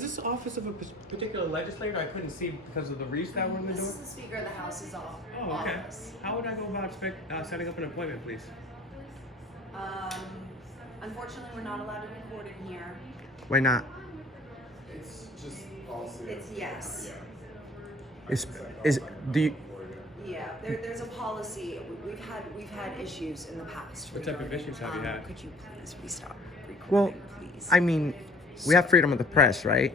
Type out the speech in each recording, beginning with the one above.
Is this the office of a particular legislator? I couldn't see because of the wreaths that were in the door. This is the Speaker of the House's office. Oh, okay. How would I go about setting up an appointment, please? Unfortunately, we're not allowed to record in here. Why not? It's just policy. It's yes. Do you? Yeah, there's a policy. We've had issues in the past. What type of issues have you had? Could you please restop recording, Well, please? I mean, we have freedom of the press, right?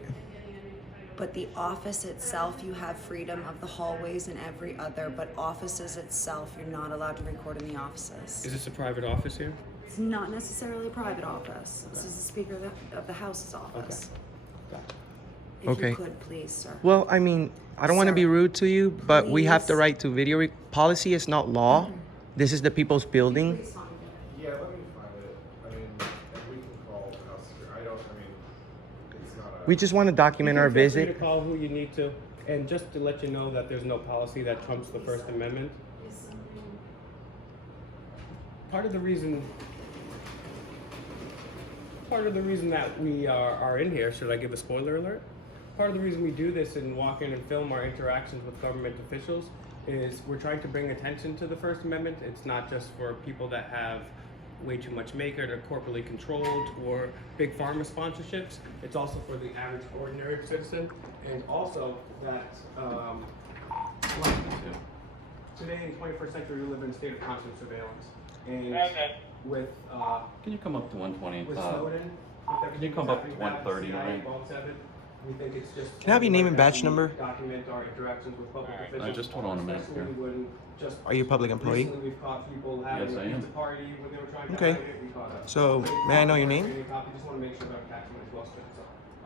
But the office itself, you have freedom of the hallways and every other, but offices itself, you're not allowed to record in the offices. Is this a private office here? It's not necessarily a private office. This is the Speaker of the House's office. If Okay. you could, please, sir. Well, I mean, I don't want to be Sir, rude to you, but we have the please. right to video. Policy is not law. This is the people's building. Please find it. Yeah, let me find it. I mean, and we can call the house here. I mean, it's not a. We just want to document our Feel free visit. to call who you need to, and just to let you know that there's no policy that trumps the First Amendment. Part of the reason that we are in here, should I give a spoiler alert? Part of the reason we do this and walk in and film our interactions with government officials is we're trying to bring attention to the First Amendment. It's not just for people that have way too much maker, they're corporately controlled, or big pharma sponsorships. It's also for the average ordinary citizen, and also that today in 21st century we live in a state of constant surveillance. And with Can you come up to 120? with Snowden, with Can you come up to 130, right? we think it's just. Can I have your name and badge number? Document our interactions with public officials. Just hold on a minute here. especially when just Are you a public employee? recently we've caught people having Yes, I a am. pizza party when they were trying to Okay. hide it. We caught a So, may I know your name? Just want to make sure that I'm catching it as well, so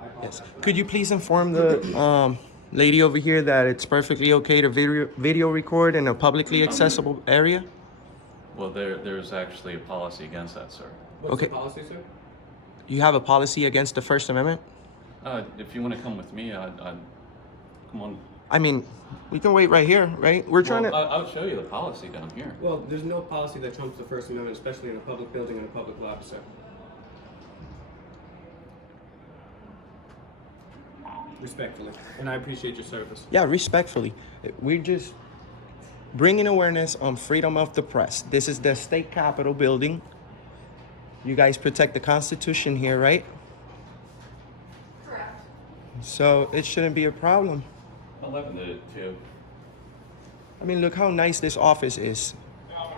I apologize Yes. for Could that. you please inform the lady over here that it's perfectly okay to video record in a publicly accessible area? Well, there's actually a policy against that, sir. What's Okay. the policy, sir? You have a policy against the First Amendment? If you want to come with me, I'd come on. I mean, we can wait right here, right? We're trying Well, to. I'll show you the policy down here. Well, there's no policy that trumps the First Amendment, especially in a public building and a public lobby, sir. Respectfully, and I appreciate your service. Yeah, respectfully. We're just bringing awareness on freedom of the press. This is the state capitol building. You guys protect the Constitution here, right? Correct. So it shouldn't be a problem. 11 to 2. I mean, look how nice this office is.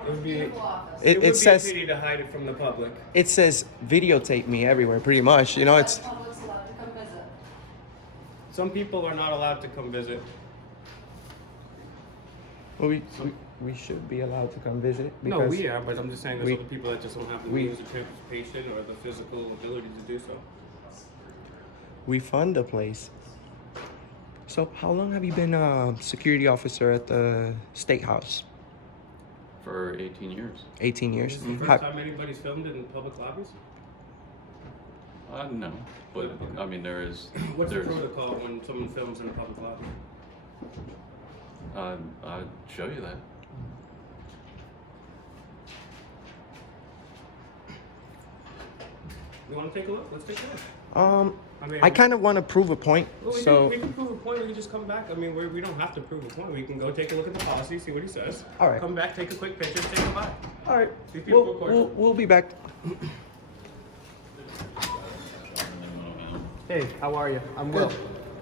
It would be, Beautiful office. it would It be says a pity to hide it from the public. it says videotape me everywhere, pretty much. You know, it's. The public's allowed to come visit. Some people are not allowed to come visit. Well, we should be allowed to come visit. No, because we are, but I'm just saying there's we- other people that just don't have the we- means of transportation or the physical ability to do so. we fund the place. So, how long have you been a security officer at the State House? For 18 years. 18 years. This is the How- first time anybody's filmed it in public lobbies? No, but I mean there is. What's the there's, protocol when someone films in a public lobby? I'll show you that. You want to take a look? Let's take a look. I mean, I kind of want to prove a point. Well, So, we can prove a point. We can just come back. I mean, we don't have to prove a point. We can go take a look at the policy, see what he says. All right. Come back, take a quick picture, say goodbye. all right, These people are we'll, cordial. we'll be back. Hey, how are you? I'm Will.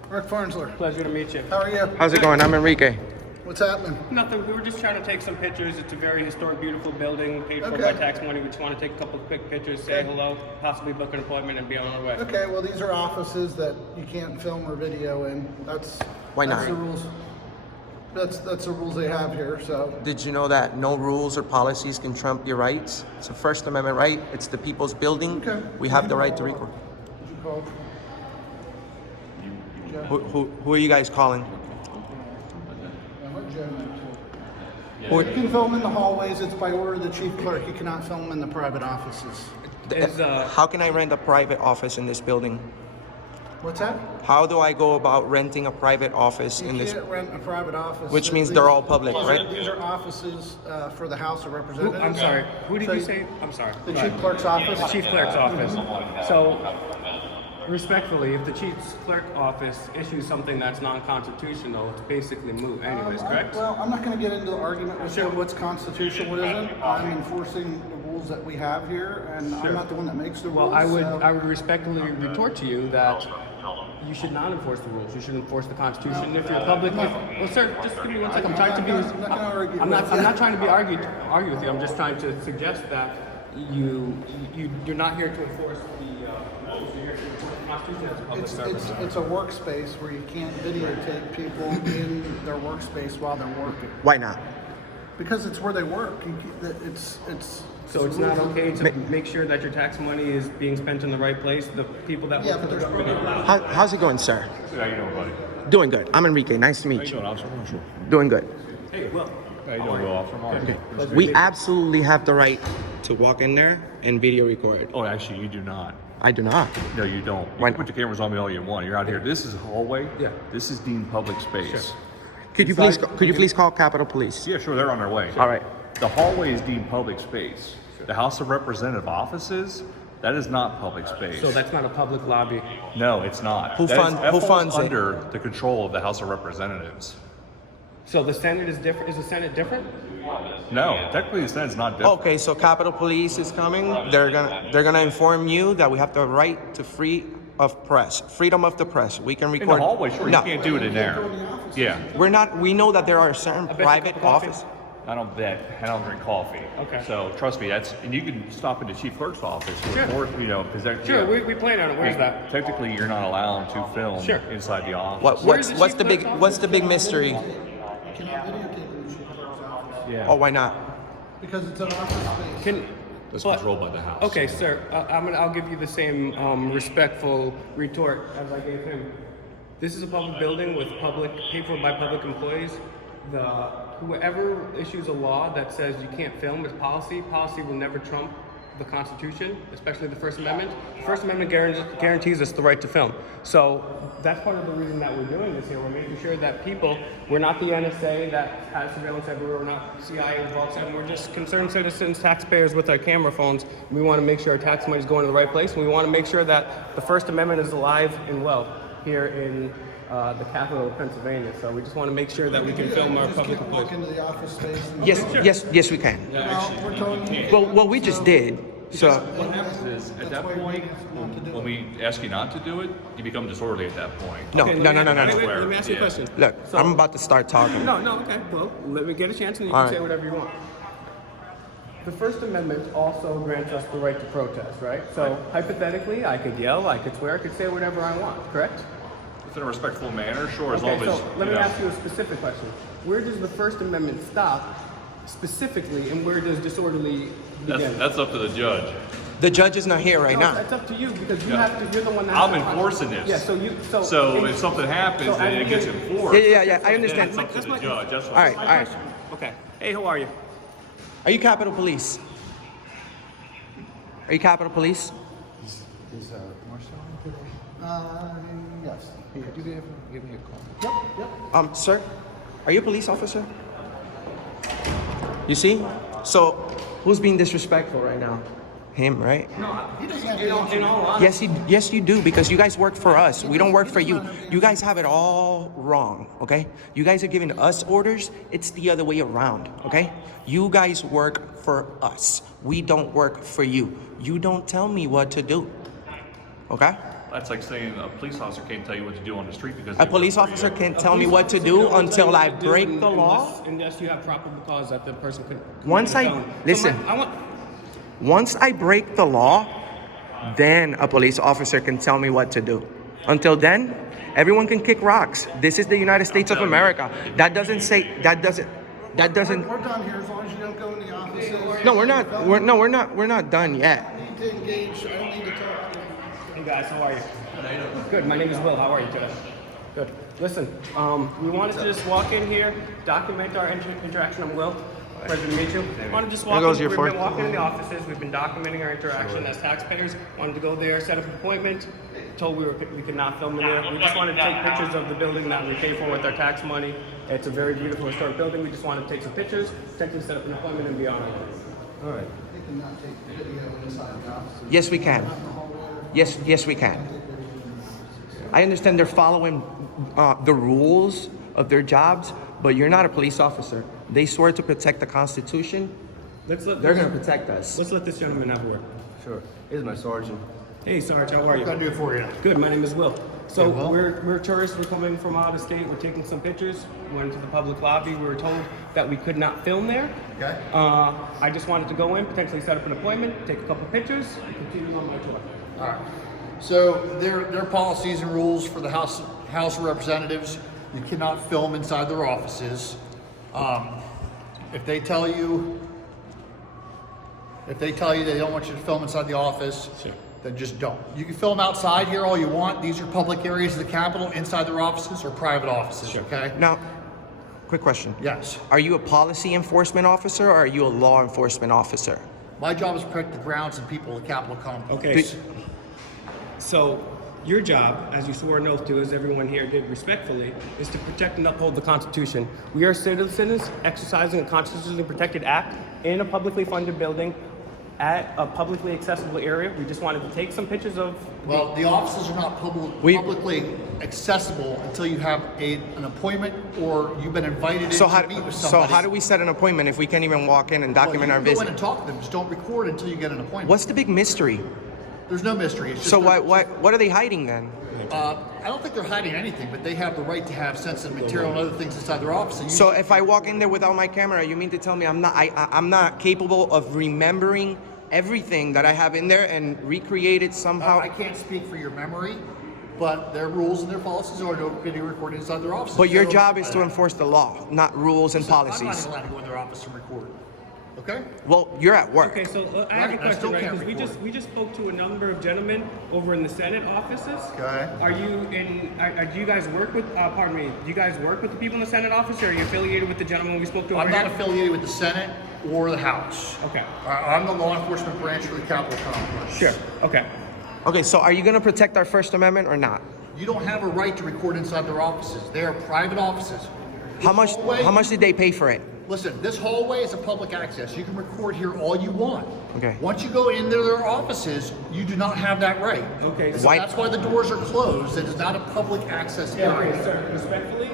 Mark Farnsler. Pleasure to meet you. How are you? How's it going? I'm Enrique. What's happening? Nothing. We were just trying to take some pictures. It's a very historic, beautiful building, paid for Okay. by tax money. We just want to take a couple of quick pictures, say hello, possibly book an appointment, and be on our way. Okay, well, these are offices that you can't film or video in. That's Why That's not? the rules. That's the rules they have here. So Did you know that no rules or policies can trump your rights? It's a First Amendment right. It's the people's building. Okay. We have the right to record. you call. Who are you guys calling? Who- You can film in the hallways. It's by order of the chief clerk. You cannot film in the private offices. How can I rent a private office in this building? What's that? How do I go about renting a private office You in this? can't rent a private office. Which means they're all public, These are- right? These are offices for the House of Representatives. I'm sorry. Who did So you say? I'm sorry. The Go chief ahead. clerk's office. The chief clerk's office. So, Respectfully, if the chief clerk office issues something that's non-constitutional, it's basically moot anyways, correct? Well, I'm not going to get into the argument with you what's constitutional, what isn't. I'm enforcing the rules that we have here, and I'm not the one that makes the rules. Well, I so- would respectfully retort to you that you should not enforce the rules. You should enforce the Constitution. If you're public, well, sir, just give me 1 second. I'm trying to be. I'm not gonna argue I'm with you. not trying to be argue with you. I'm just trying to suggest that you're not here to enforce the rules. You're here to enforce the Constitution as a public service. It's a workspace where you can't videotape people in their workspace while they're working. Why not? Because it's where they work. So it's not okay to make sure that your tax money is being spent in the right place. The people that Yeah, work but for the there's government. How's it going, sir? How you doing, buddy? Doing good. I'm Enrique. Nice to How meet you you. doing, Officer? Sure. Doing good. Hey, well, How you doing, Will Officer? Okay. We absolutely have the right to walk in there and video record. Oh, actually, you do not. I do not. No, you don't. You Why can put not? the cameras on me all you want. You're out here. This is a hallway. Yeah. This is deemed public space. Could you please call Capitol Police? Yeah, sure. They're on their way. All right. The hallway is deemed public space. The House of Representative offices, that is not public space. so that's not a public lobby. No, it's not. Who That funds falls it? under the control of the House of Representatives. So the Senate is different. Is the Senate different? No, technically the Senate's not different. Okay, so Capitol Police is coming. They're gonna inform you that we have the right to freedom of the press. We can In record. the hallway, sure, No, you can't do it in there. Yeah, we're not. We know that there are certain bet you private cup of coffee. offices. I don't drink coffee. Okay. So trust me, and you can stop in the chief clerk's office. Sure. Because that. Sure, yeah. we plan on it. Where's that? Technically, you're not allowed to film Sure. inside the office. What's the big mystery? You cannot videotape in the chief clerk's office Yeah. Oh, why not? because it's an office space. Can That's but- controlled by the House. Okay, sir. I'll give you the same respectful retort as I gave him. This is a public building with paid for by public employees. Whoever issues a law that says you can't film is policy. Policy will never trump the Constitution, especially the First Amendment. The First Amendment guarantees us the right to film. So that's part of the reason that we're doing this here. We're making sure that we're not the NSA that has surveillance everywhere. We're not CIA involved. And we're just concerned citizens, taxpayers with our camera phones. We want to make sure our tax money is going to the right place. And we want to make sure that the First Amendment is alive and well here in the capital of Pennsylvania. So we just want to make sure that we can film our Just public can't walk employees. into the office space. And Yes, we can. Well, we're telling you. Well, we just did. So What happens is, at that point, when we ask you not to do it, you become disorderly at that point. no. Wait, let me ask you a Yeah. question. Look, So- I'm about to start talking. No, okay. Well, let me get a chance and you All can right. say whatever you want. The First Amendment also grants us the right to protest, right? So hypothetically, I could yell, I could swear, I could say whatever I want, correct? If in a respectful manner, sure, as Okay, long so as, let you me know. ask you a specific question. Where does the First Amendment stop specifically and where does disorderly begin? That's up to the judge. The judge is not here right No, now. that's up to you because you Yeah. have to, you're the one that I'm has to- enforcing this. Yeah, So if something happens so and as it gets we- enforced, Yeah, I understand. That's up to That's the my- judge. That's what All right. Okay. Hey, how are you? Are you Capitol Police? Are you Capitol Police? Yes. Sir, are you a police officer? You see? So, who's being disrespectful right now? Him, right? He doesn't have to In all honesty, Yes, you do, because you guys work for us. We don't work for you. You guys have it all wrong, okay? You guys are giving us orders. It's the other way around, okay? You guys work for us. We don't work for you. You don't tell me what to do, okay? That's like saying a police officer can't tell you what to do on the street because A they work police for officer you. can't tell me police what to officer do can only tell until you I what to do break the law. Unless you have probable cause that the person could. Once commit a I- felony. listen. Once I break the law, then a police officer can tell me what to do. Until then, everyone can kick rocks. This is the United States of America. That doesn't. We're done here as long as you don't go in the offices. No, we're not done yet. I need to engage. I don't need to talk. Hey guys, how are you? Good. My name is Will. How are you today? Good. Listen, we wanted to just walk in here, document our interaction. I'm Will. Pleasure to meet you. Wanted to just walk There goes in. your We've fourth. been walking in the offices. We've been documenting our interaction as taxpayers. Wanted to go there, set up an appointment. Told we could not film in there. We just wanted to take pictures of the building that we pay for with our tax money. It's a very beautiful historic building. We just wanted to take some pictures, potentially set up an appointment and be on it. All right. They cannot take video inside the offices. Yes, we can. Yes, we can. I understand they're following the rules of their jobs, but you're not a police officer. They swear to protect the Constitution. They're gonna protect us. Let's let this gentleman have a word. Sure. Here's my sergeant. Hey, Sarge, how are you? What can I do for you? Good. My name is Will. So Hey, Will. we're tourists. We're coming from out of state. We're taking some pictures. We went to the public lobby. We were told that we could not film there. Okay. I just wanted to go in, potentially set up an appointment, take a couple pictures, and continue on my tour. All right. So their policies and rules for the House of Representatives, you cannot film inside their offices. If they tell you they don't want you to film inside the office, Sure. then just don't. You can film outside here all you want. These are public areas of the Capitol. Inside their offices or private offices. Okay. Now, quick question. Yes. Are you a policy enforcement officer or are you a law enforcement officer? My job is to protect the grounds and people of the Capitol complex. Okay. So your job, as you swore an oath to, as everyone here did respectfully, is to protect and uphold the Constitution. We are citizens exercising a constitutionally protected act in a publicly funded building at a publicly accessible area. We just wanted to take some pictures of. Well, the offices are not publicly accessible until you have an appointment or you've been invited in So to meet with so somebody. how do we set an appointment if we can't even walk in and document our Well, you can go in visit? and talk to them. Just don't record until you get an appointment. What's the big mystery? There's no mystery. It's just So they're- what are they hiding then? I don't think they're hiding anything, but they have the right to have sensitive material and other things inside their office. And you So should- if I walk in there without my camera, you mean to tell me I'm not capable of remembering everything that I have in there and recreate it somehow? I can't speak for your memory, but their rules and their policies are no video recording inside their offices. But your They don't job abide is by to that. enforce the law, not rules and I'm not policies. even allowed to go in their office and record. Okay? Well, you're at work. Okay, so I have a Right, I question, still right? can't Because record. we just spoke to a number of gentlemen over in the Senate offices. Okay. Are you do you guys work with? Pardon me. Do you guys work with the people in the Senate office, or are you affiliated with the gentleman we spoke to over I'm not here? affiliated with the Senate or the House. Okay. I'm the law enforcement branch for the Capitol complex. Sure. Okay. Okay, so are you gonna protect our First Amendment or not? You don't have a right to record inside their offices. They are private offices. How much did they pay for it? Listen, this hallway is a public access. You can record here all you want. Okay. Once you go into their offices, you do not have that right. Okay. So Why- that's why the doors are closed. It is not a public access area. Sir, respectfully.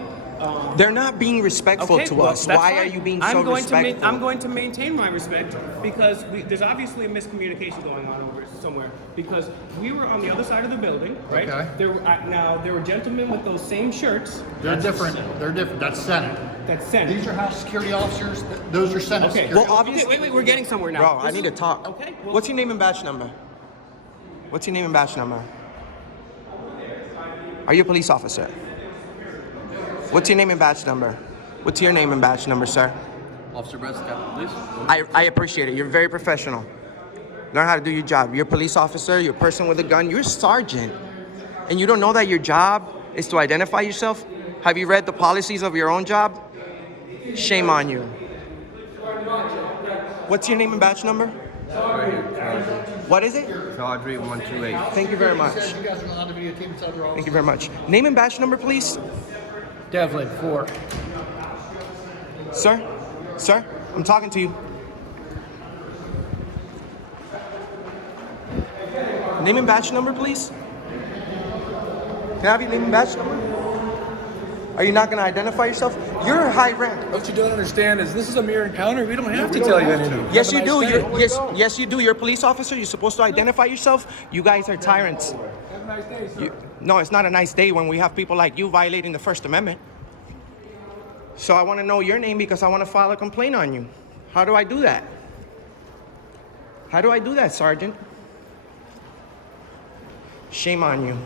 They're not being respectful to well, us. that's Why fine. are you being I'm so going respectful? I'm going to maintain my respect because there's obviously a miscommunication going on over somewhere. Because we were on the other side of the building, right? Okay. There were gentlemen with those same shirts. They're different. They're different. That's Senate. That's Senate. These are House security officers. Those are Senate Okay. security Well, officers. obviously. Wait, we're getting somewhere now. Bro, I This need is- to talk. Okay. Well, What's your name and badge number? What's your name and badge number? Are you a police officer? What's your name and badge number? What's your name and badge number, sir? Officer Brett, Captain Police. I appreciate it. You're very professional. Learn how to do your job. You're a police officer. You're a person with a gun. You're a sergeant. And you don't know that your job is to identify yourself? Have you read the policies of your own job? Shame on you. What's your name and badge number? What is it? Chaudhry 128. Thank you very much. Says you guys are allowed to videotape inside their offices. Thank you very much. Name and badge number, please. Devlin 4. Sir? Sir? I'm talking to you. Name and badge number, please. Can I have your name and badge number? Are you not going to identify yourself? You're high rank. What you don't understand is this is a mere encounter. We don't have to tell you anything. Yes, Have you a do. nice day. Yes, you do. You're a police officer. You're supposed to identify yourself. You guys are tyrants. Have a nice day, sir. No, it's not a nice day when we have people like you violating the First Amendment. So I want to know your name because I want to file a complaint on you. How do I do that? How do I do that, Sergeant? Shame on you.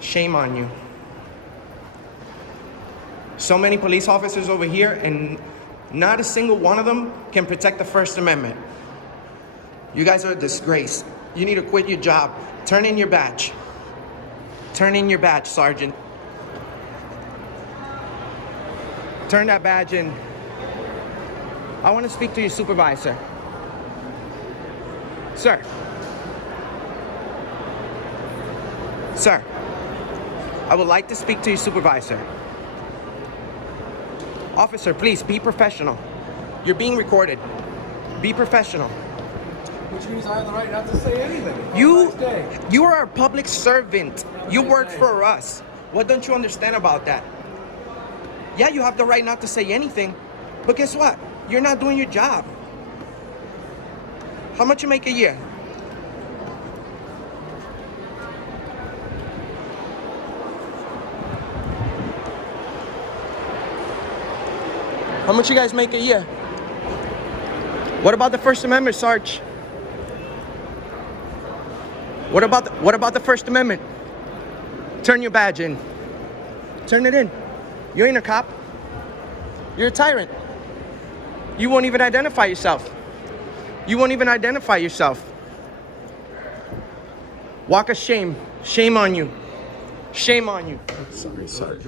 Shame on you. So many police officers over here, and not a single one of them can protect the First Amendment. You guys are a disgrace. You need to quit your job. Turn in your badge. Turn in your badge, Sergeant. Turn that badge in. I want to speak to your supervisor. Sir. Sir. I would like to speak to your supervisor. Officer, please be professional. You're being recorded. Be professional. Which means I have the right not to say anything. Have a You, nice day. you are a public servant. You work for us. What don't you understand about that? Yeah, you have the right not to say anything, but guess what? You're not doing your job. How much you make a year? How much you guys make a year? What about the First Amendment, Sarge? What about the First Amendment? Turn your badge in. Turn it in. You ain't a cop. You're a tyrant. You won't even identify yourself. You won't even identify yourself. Walk of shame. Shame on you. Shame on you. Sorry.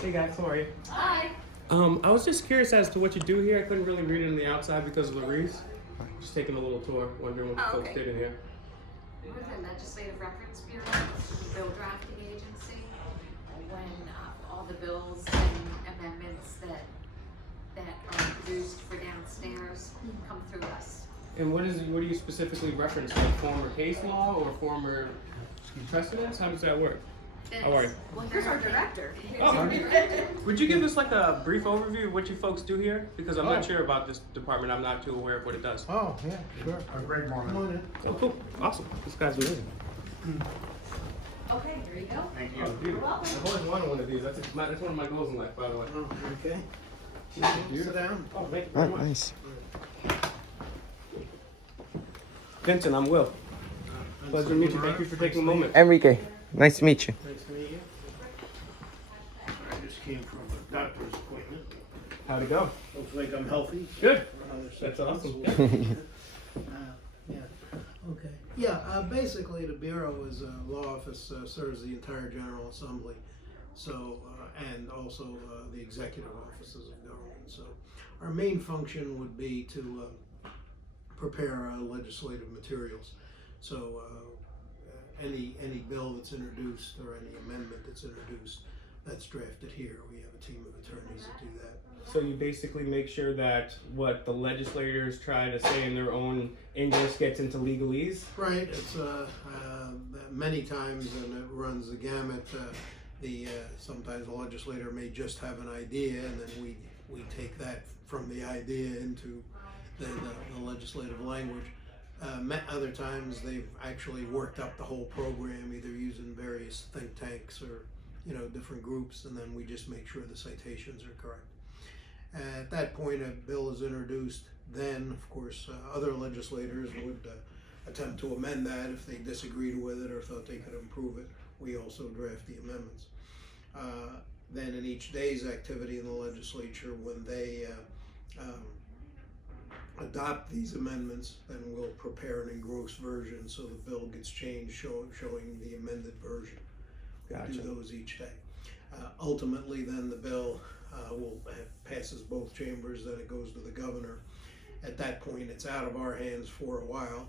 Hey guys, how are you? Hi. I was just curious as to what you do here. I couldn't really read it on the outside because of the wreaths. Just taking a little tour, wondering what folks did in here. We're the Legislative Reference Bureau, bill drafting agency. When all the bills and amendments that are produced for downstairs come through us. And what do you specifically reference? Like former case law or former precedents? How does that work? How are you? Well, here's our director. Oh, would you give us like a brief overview of what you folks do here? Because I'm not sure about this department. I'm not too aware of what it does. Oh, yeah, sure. Greg Mormon. Oh, cool. Awesome. This guy's amazing. Okay, here you go. Thank Oh, dude. I've always wanted one of these. That's one of my goals in life, by the way. Okay. Sit down. Oh, thank you very Oh, much. nice. Vincent, I'm Will. Pleasure to meet you. Thank you for taking a moment. Enrique, nice to meet you. Nice to meet you. I just came from a doctor's appointment. How'd it go? Looks like I'm healthy. Good. For another 6 That's months. awesome. Yeah. Okay. Yeah. Basically, the bureau is a law office, serves the entire General Assembly, so and also the executive offices of government. So, our main function would be to prepare legislative materials. So, any bill that's introduced or any amendment that's introduced, that's drafted here. We have a team of attorneys that do that. So you basically make sure that what the legislators try to say in their own English gets into legalese? Right, it's many times, and it runs the gamut. Sometimes the legislator may just have an idea, and then we take that from the idea into the legislative language. Other times they've actually worked up the whole program, either using various think tanks or different groups, and then we just make sure the citations are correct. At that point, a bill is introduced. Then, of course, other legislators would attempt to amend that if they disagreed with it or thought they could improve it. We also draft the amendments. Then, in each day's activity in the legislature, when they adopt these amendments, then we'll prepare an engrossed version so the bill gets changed, showing the amended version. Gotcha. We do those each day. Ultimately, then the bill passes both chambers, then it goes to the governor. At that point, it's out of our hands for a while.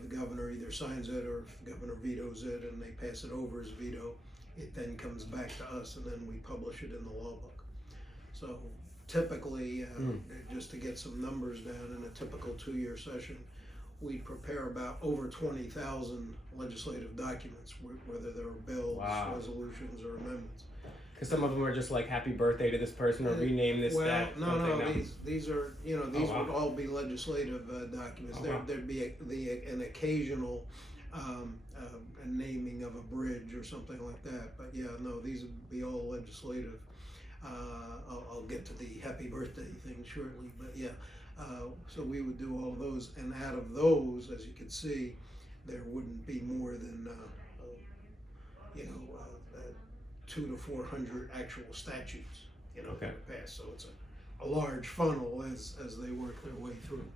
The governor either signs it or if the governor vetoes it and they pass it over as veto, it then comes back to us and then we publish it in the law book. So typically, just to get some numbers down, in a typical 2-year session, we prepare about over 20,000 legislative documents, whether they're bills, Wow. resolutions, or amendments. Because some of them are just like happy birthday to this person or rename this, that. No, something. these are, these wow. would all be legislative documents. Oh, wow. There'd be an occasional a naming of a bridge or something like that, but yeah, no, these would be all legislative. I'll get to the happy birthday thing shortly, but yeah, so we would do all of those, and out of those, as you can see, there wouldn't be more than 200 to 400 actual statutes, Okay. that are passed. So it's a large funnel as they work their way through,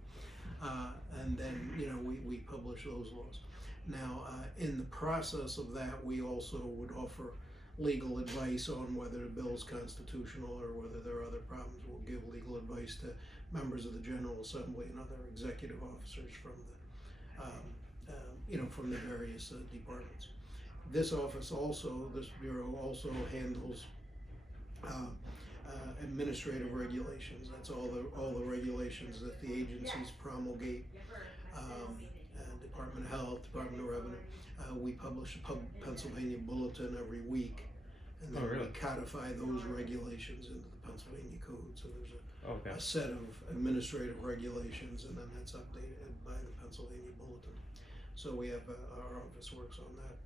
and then we publish those laws. Now, in the process of that, we also would offer legal advice on whether the bill is constitutional or whether there are other problems. We'll give legal advice to members of the General Assembly and other executive officers from the various departments. This office also, this bureau also handles administrative regulations. That's all the regulations that the agencies promulgate. Department of Health, Department of Revenue. We publish a Pennsylvania bulletin every week, and then we codify those regulations into the Pennsylvania code. So there's a set of administrative regulations, and then that's updated by the Pennsylvania bulletin. So we have our office works on that.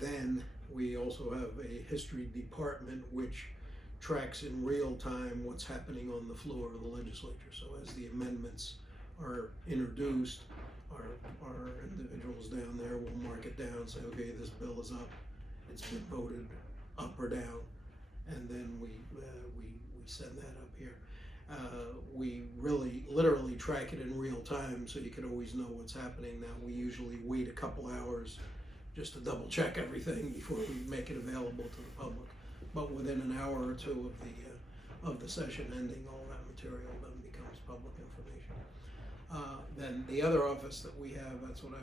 Then we also have a history department which tracks in real time what's happening on the floor of the legislature. So as the amendments are introduced, our individuals down there will mark it down, say, okay, this bill is up, it's been voted up or down, and then we send that up here. We really literally track it in real time, so you can always know what's happening. Now we usually wait a couple hours just to double check everything before we make it available to the public. But within an hour or two of the session ending, all that material then becomes public information. Then the other office that we have, that's what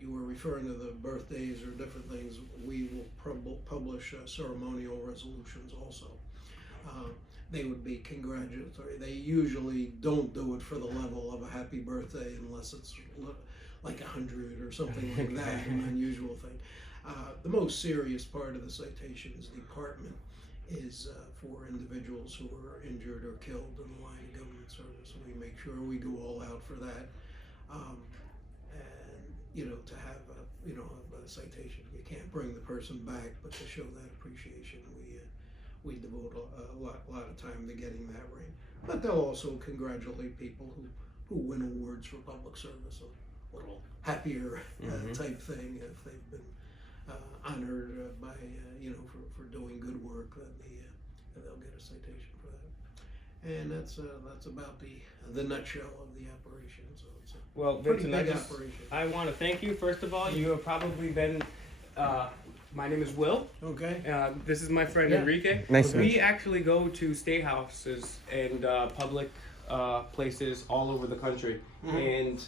you were referring to, the birthdays or different things, we will publish ceremonial resolutions also. They would be congratulatory. They usually don't do it for the level of a happy birthday unless it's like 100 or something like that, an unusual thing. The most serious part of the citations department is for individuals who are injured or killed in the line of government service. We make sure we go all out for that. And to have a citation, we can't bring the person back, but to show that appreciation, we devote a lot of time to getting that right. But they'll also congratulate people who win awards for public service, a little happier type thing if they've been honored by for doing good work, then they'll get a citation for that. And that's about the nutshell of the operation. So it's a pretty Vincent, big operation. I want to thank you first of all. You have probably been. My name is Will. Okay. This is my friend Enrique. Nice to meet We you. actually go to state houses and public places all over the country, and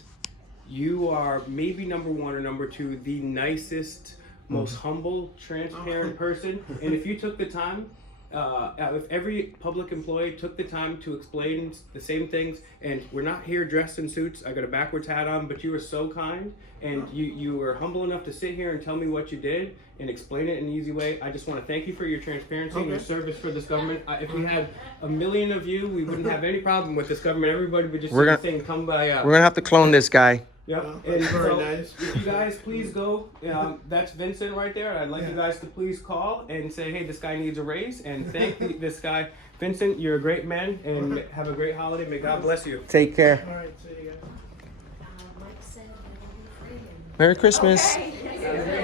you are maybe number one or number two, the nicest, most humble, transparent person. And if you took the time, if every public employee took the time to explain the same things, and we're not here dressed in suits, I got a backwards hat on, but you were so kind, and you were humble enough to sit here and tell me what you did and explain it in an easy way. I just want to thank you for your transparency and your service for this government. If we had 1 million of you, we wouldn't have any problem with this government. Everybody would just We're saying, come by. We're gonna have to clone this guy. Yep. That's very so nice. If you guys please go, that's Vincent right there. I'd like you guys to please call and say, hey, this guy needs a raise, and thank this guy. Vincent, you're a great man, and have a great holiday. May God bless you. Take care. All right, see you guys. Mike said that will be free. Merry Christmas. Okay.